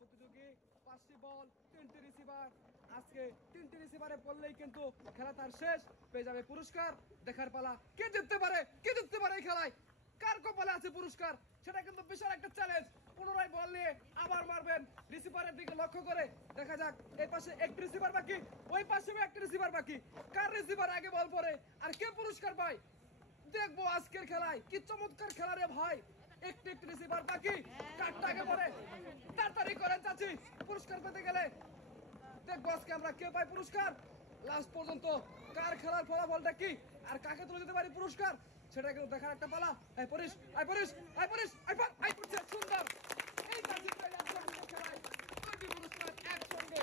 প্রতিযোগী, 5টি বল, 3টি রিসিভার। আজকে 3টি রিসিভারে পড়লেই কিন্তু খেলা তার শেষ, পেয়ে যাবে পুরস্কার। দেখার পালা কে জিততে পারে, কে জিততে পারে এই খেলায়, কার কপালে আছে পুরস্কার, সেটা কিন্তু বিশাল একটা চ্যালেঞ্জ। পুনরায় বল নিয়ে আবার মারবেন রিসিভারের দিকে লক্ষ্য করে। দেখা যাক, এই পাশে একটি রিসিভার বাকি, ওই পাশে একটি রিসিভার বাকি, কার রিসিভার আগে বল পড়ে আর কে পুরস্কার পায় দেখবো আজকের খেলায়। কি চমৎকার খেলা রে ভাই, একটি রিসিভার বাকি, কারটা আগে পড়ে তাড়াতাড়ি করেন চাচি পুরস্কার পেতে গেলে। দেখবো আজকে আমরা কে পাই পুরস্কার, লাস্ট পর্যন্ত কার খেলার ফলাফলটা কি আর কাকে তুলে দিতে পারি পুরস্কার, সেটা কিন্তু দেখার একটা পালা। আই পরিশ, আই পরিশ, আই পরিশ, আই পার, আই পড়ছে, সুন্দর। এই চাচিটাই একসঙ্গে খেলায় 2টি পুরস্কার একসঙ্গে,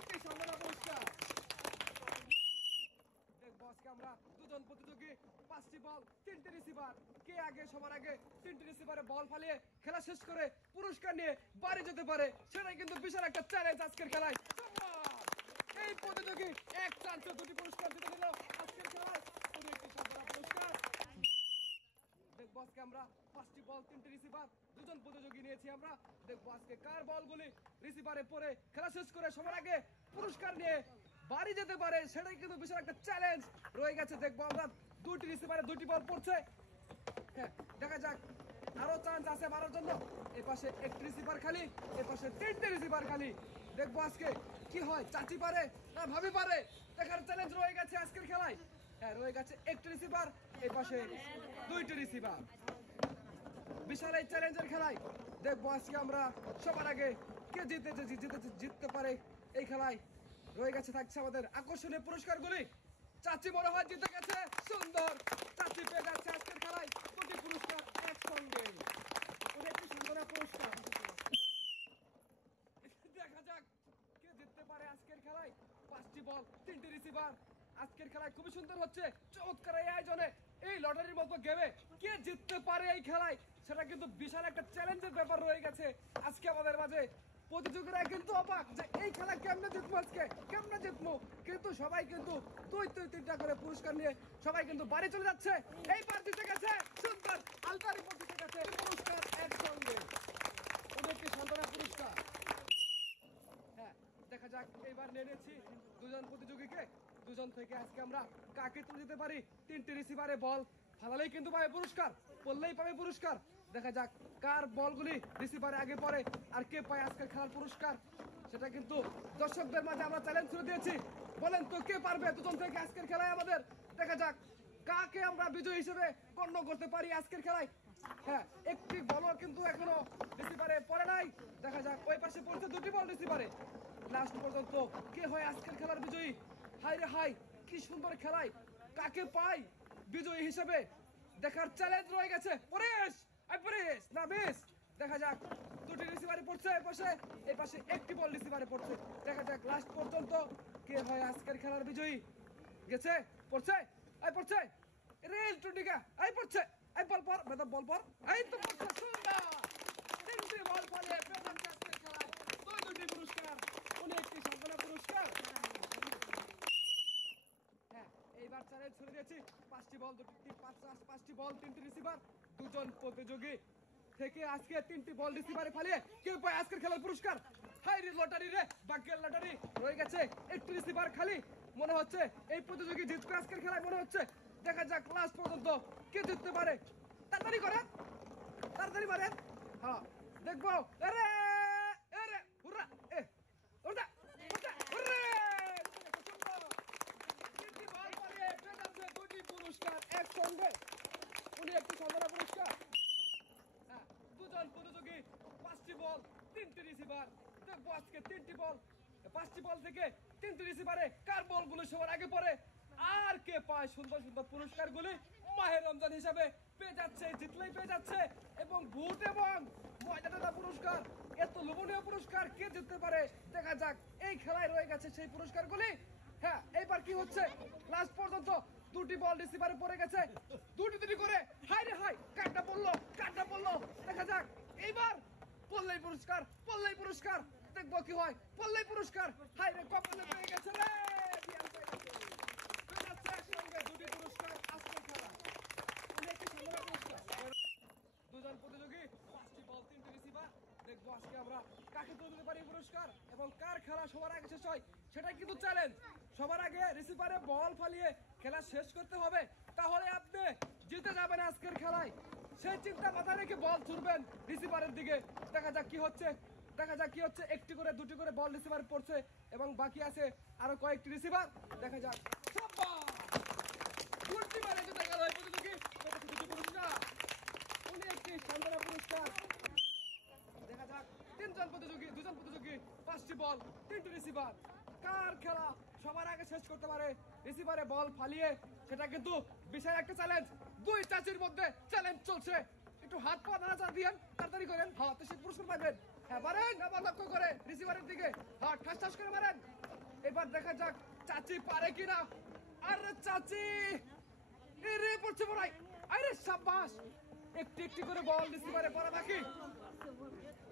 একটি সম্মাননা পুরস্কার। দেখবো আজকে আমরা দুজন প্রতিযোগী, 5টি বল, 3টি রিসিভার, কে আগে সবার আগে 3টি রিসিভারে বল ফালিয়ে খেলা শেষ করে পুরস্কার নিয়ে বাড়ি যেতে পারে, সেটাই কিন্তু বিশাল একটা চ্যালেঞ্জ আজকের খেলায়। এই প্রতিযোগী এক চান্সে 2টি পুরস্কার জিতে নিল আজকের খেলায়, একটি সম্মাননা পুরস্কার। দেখবো আজকে আমরা 5টি বল, 3টি রিসিভার, দুজন প্রতিযোগী নিয়েছি আমরা। দেখবো আজকে কার বলগুলি রিসিভারে পড়ে খেলা শেষ করে সবার আগে পুরস্কার নিয়ে বাড়ি যেতে পারে, সেটাই কিন্তু বিশাল একটা চ্যালেঞ্জ রয়ে গেছে। দেখবো আমরা 2টি রিসিভারে 2টি বল পড়ছে। হ্যাঁ, দেখা যাক, আরো চান্স আছে মারার জন্য। এই পাশে একটি রিসিভার খালি, এই পাশে 3টে রিসিভার খালি। দেখবো আজকে কি হয়, চাচি পারে না ভাবি পারে, দেখার চ্যালেঞ্জ রয়ে গেছে আজকের খেলায়। হ্যাঁ, রয়ে গেছে একটি রিসিভার, এই পাশে 2টি রিসিভার। বিশাল এই চ্যালেঞ্জের খেলায় দেখবো আজকে আমরা সবার আগে কে জিততে পারে এই খেলায়। রয়ে গেছে, থাকছে আমাদের আকর্ষণীয় পুরস্কারগুলি। চাচি মনে হয় জিতে গেছে, সুন্দর, চাচি পেয়ে যাচ্ছে আজকের খেলায় 2টি পুরস্কার একসঙ্গে, একটি সম্মাননা পুরস্কার। দেখা যাক কে জিততে পারে আজকের খেলায়। 5টি বল, 3টি রিসিভার, আজকের খেলায় খুবই সুন্দর হচ্ছে, চমৎকার এই আয়োজনে, এই লটারির মতো গেমে কে জিততে পারে এই খেলায়, সেটা কিন্তু বিশাল একটা চ্যালেঞ্জের ব্যাপার রয়ে গেছে আজকে আমাদের মাঝে। প্রতিযোগীরা কিন্তু অবাক যে এই খেলা কেমনে জিতবো, আজকে কেমনে জিতবো, কিন্তু সবাই কিন্তু 2-3টা করে পুরস্কার নিয়ে সবাই কিন্তু বাড়ি চলে যাচ্ছে। এইবার জিতে গেছে, সুন্দর, আলতারি জিতে গেছে পুরস্কার একসঙ্গে, একটি সম্মাননা পুরস্কার। হ্যাঁ, দেখা যাক, এবার নেমেছি দুজন প্রতিযোগীকে, দুজন থেকে আজকে আমরা কাকে তুলে দিতে পারি। 3টি রিসিভারে বল ফালালেই কিন্তু পাবে পুরস্কার, পড়লেই পাবে পুরস্কার। দেখা যাক কার বলগুলি রিসিভারে আগে পড়ে আর কে পায় আজকের খেলার পুরস্কার, সেটা কিন্তু দর্শকদের মাঝে আমরা চ্যালেঞ্জ করে দিয়েছি। বলেন তো কে পারবে দুজন থেকে আজকের খেলায় আমাদের, দেখা যাক কাকে আমরা বিজয়ী হিসেবে গণ্য করতে পারি আজকের খেলায়। হ্যাঁ, একটি বলও কিন্তু এখনো রিসিভারে পড়ে নাই। দেখা যাক, ওই পাশে পড়ছে 2টি বল রিসিভারে। লাস্ট পর্যন্ত কে হয় আজকের খেলার বিজয়ী। হাই রে হাই, কি সুন্দর খেলায়, কাকে পাই বিজয়ী হিসেবে দেখার চ্যালেঞ্জ রয়ে গেছে। পরেশ, পরেশ না বেশ, দেখা যাক 2টি রিসিভারে পড়ছে এই পাশে একটি বল রিসিভারে পড়ছে। দেখা যাক লাস্ট পর্যন্ত কে হয় আজকের খেলার বিজয়ী। গেছে, পড়ছে, পড়ছে রেল টুন্ডিকা, পড়ছে, বল পর, বল পর, এই তো পড়ছে, সুন্দর, 3টি বল ফলে প্রথম আজকের খেলায় 2টি পুরস্কার, একটি সম্মাননা পুরস্কার। হ্যাঁ, এইবার চ্যালেঞ্জ ছড়ে দিয়েছি, 5টি বল, 3টি রিসিভার, দুজন প্রতিযোগী থেকে আজকে 3টি বল রিসিভারে ফালিয়ে কেউ পায় আজকের খেলার পুরস্কার। হাই রে লটারি রে, ভাগ্যের লটারি, রয়ে গেছে একটি রিসিভার খালি। মনে হচ্ছে এই প্রতিযোগী জিতবে আজকের খেলায়, মনে হচ্ছে। দেখা যাক লাস্ট পর্যন্ত কে জিততে পারে। তাড়াতাড়ি করেন, তাড়াতাড়ি মারেন। হ্যাঁ, দেখবো, আরে আরে হুররা, ওটা ওটা, হুররে, পুরস্কার একসঙ্গে, একটি সম্মাননা পুরস্কার। হ্যাঁ, দুজন প্রতিযোগী, 5টি বল, 3টি রিসিভার। দেখবো আজকে 3টি বল, 5টি বল থেকে 3টি রিসিভারে কার বলগুলো সবার আগে পড়ে আর কে পায় সুন্দর সুন্দর পুরস্কারগুলি মাহে রমজান হিসাবে পেয়ে যাচ্ছে, জিতলেই পেয়ে যাচ্ছে। এবং বুট এবং ময়দানদাতা পুরস্কার, এত লোভনীয় পুরস্কার কে জিততে পারে, দেখা যাক। এই খেলায় রয়ে গেছে সেই পুরস্কারগুলি। হ্যাঁ, এইবার কি হচ্ছে, লাস্ট পর্যন্ত 2টি বল রিসিভারে পড়ে গেছে, 2টি করে। হাই রে হাই, কাটটা পড়লো, কাটটা পড়লো। দেখা যাক এইবার পড়লেই পুরস্কার, পড়লেই পুরস্কার। দেখবো কি হয়, পড়লেই পুরস্কার। হাই রে, কপালে পেয়ে গেছে রে, একসঙ্গে 2টি পুরস্কার আজকের খেলা, একটি সম্মাননা পুরস্কার। দুজন প্রতিযোগী, 5টি বল, 3টি রিসিভার। দেখবো আজকে আমরা কাকে তুলে দিতে পারি পুরস্কার এবং কার খেলা সবার আগে শেষ হয় সেটাই কিন্তু চ্যালেঞ্জ। সবার আগে রিসিভারে বল ফালিয়ে খেলা শেষ করতে হবে, তাহলে আপনি জিতে যাবেন আজকের খেলায়। সেই চিন্তা মাথায় রেখে বল ছুড়বেন রিসিভারের দিকে। দেখা যাক কি হচ্ছে, দেখা যাক কি হচ্ছে। একটি করে দুটি করে বল রিসিভার পড়ছে এবং বাকি আছে আরো কয়েকটি রিসিভার। দেখা যাক। উল্টি মারে জিতে গেল এই প্রতিযোগী। দুটি পুরস্কার, উনি একটি সান্ত্বনা পুরস্কার। দেখা যাক তিনজন প্রতিযোগী, দুজন প্রতিযোগী, 5টি বল, 3টি রিসিভার। কার খেলা সবার আগে শেষ করতে পারে রিসিভারে বল ফালিয়ে, সেটা কিন্তু বিশাল একটা চ্যালেঞ্জ। দুই চাচির মধ্যে চ্যালেঞ্জ চলছে। একটু হাত পা নাড়াচাড়া দিয়েন, তাড়াতাড়ি করেন। হ্যাঁ, তো সে পুরস্কার পাবেন। হ্যাঁ, মারেন আবার লক্ষ্য করে রিসিভারের দিকে। হ্যাঁ, ঠাস ঠাস করে মারেন। এবার দেখা যাক চাচি পারে কিনা। আরে চাচি, এরে পড়ছে পড়াই। আরে সাবাস, একটি একটি করে বল রিসিভারে পড়া বাকি।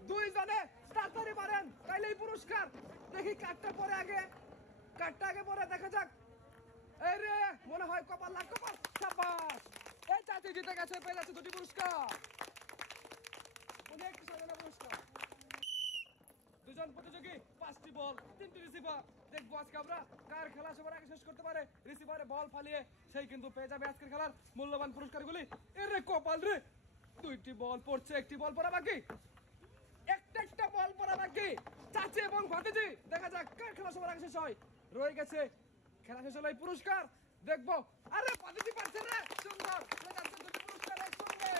দুইজনে তাড়াতাড়ি মারেন, তাইলেই পুরস্কার। দেখি কাটটা পরে আগে, কাটটা আগে পরে। দেখা যাক। এই রে, মনে হয় কপাল লাগ কপাল। সাবাস, এই চাচি জিতে গেছে, পেয়ে যাচ্ছে 2টি পুরস্কার। উনি একটি সাধারণ পুরস্কার। দুজন প্রতিযোগী, 5টি বল, 3টি রিসিভার। দেখবো আজকে আমরা কার খেলা সবার আগে শেষ করতে পারে রিসিভারে বল ফালিয়ে, সেই কিন্তু পেয়ে যাবে আজকের খেলার মূল্যবান পুরস্কারগুলি। এরে কপাল রে, 2টি বল পড়ছে, একটি বল পড়া বাকি। একটা বল পড়া বাকি। চাচি এবং ভাতিজি, দেখা যাক কার খেলা সবার আগে শেষ হয়। রয়ে গেছে খেলা শেষ হলো এই পুরস্কার। দেখবো। আরে ভাতিজি পারছে রে, সুন্দর। 2টি পুরস্কার একসঙ্গে।